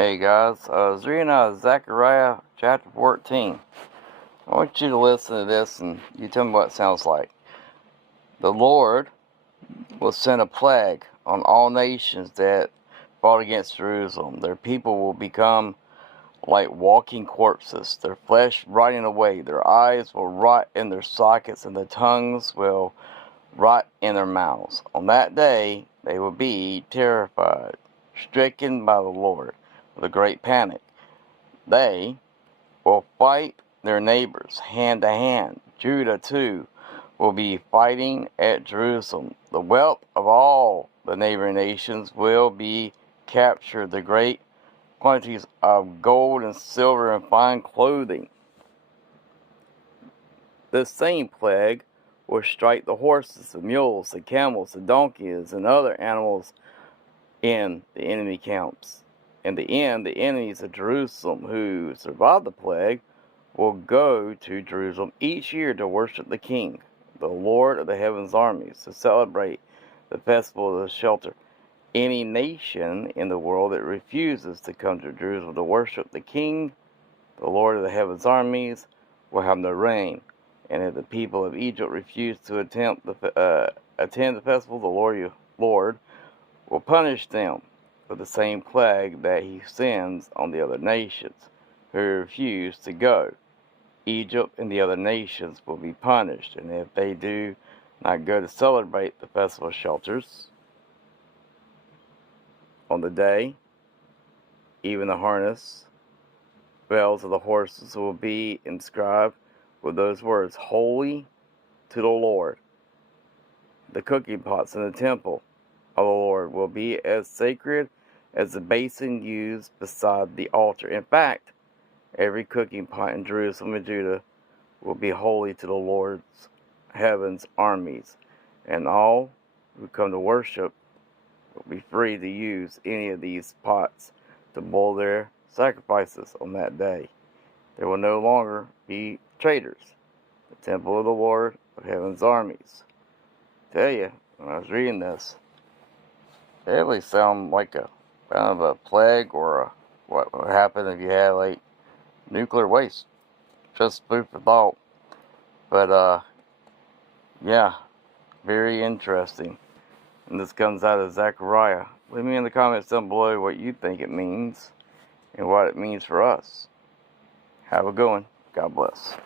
Hey guys, I was reading out of Zechariah chapter 14. I want you to listen to this and you tell me what it sounds like. The Lord will send a plague on all nations that fought against Jerusalem. Their people will become like walking corpses, their flesh rotting away, their eyes will rot in their sockets, and their tongues will rot in their mouths. On that day they will be terrified, stricken by the Lord with a great panic. They will fight their neighbors hand to hand. Judah too will be fighting at Jerusalem. The wealth of all the neighboring nations will be captured, the great quantities of gold and silver and fine clothing. This same plague will strike the horses, the mules, the camels, the donkeys, and other animals in the enemy camps. In the end, the enemies of Jerusalem who survived the plague will go to Jerusalem each year to worship the King, the Lord of the heaven's armies, to celebrate the festival of the shelter. Any nation in the world that refuses to come to Jerusalem to worship the King, the Lord of the heaven's armies, will have no rain. And if the people of Egypt refuse to attend the festival, the Lord will punish them with the same plague that he sends on the other nations who refuse to go. Egypt and the other nations will be punished, and if they do not go to celebrate the festival of shelters on the day, even the harness bells of the horses will be inscribed with those words, "Holy to the Lord." The cooking pots in the temple of the Lord will be as sacred as the basin used beside the altar. In fact, every cooking pot in Jerusalem and Judah will be holy to the Lord's heaven's armies, and all who come to worship will be free to use any of these pots to boil their sacrifices on that day. There will no longer be traitors. The temple of the Lord of heaven's armies. I tell you, when I was reading this, it really sounded like a kind of a plague or what would happen if you had like nuclear waste. Just food for thought. But yeah, very interesting. And this comes out of Zechariah. Leave me in the comments down below what you think it means and what it means for us. Have a good one. God bless.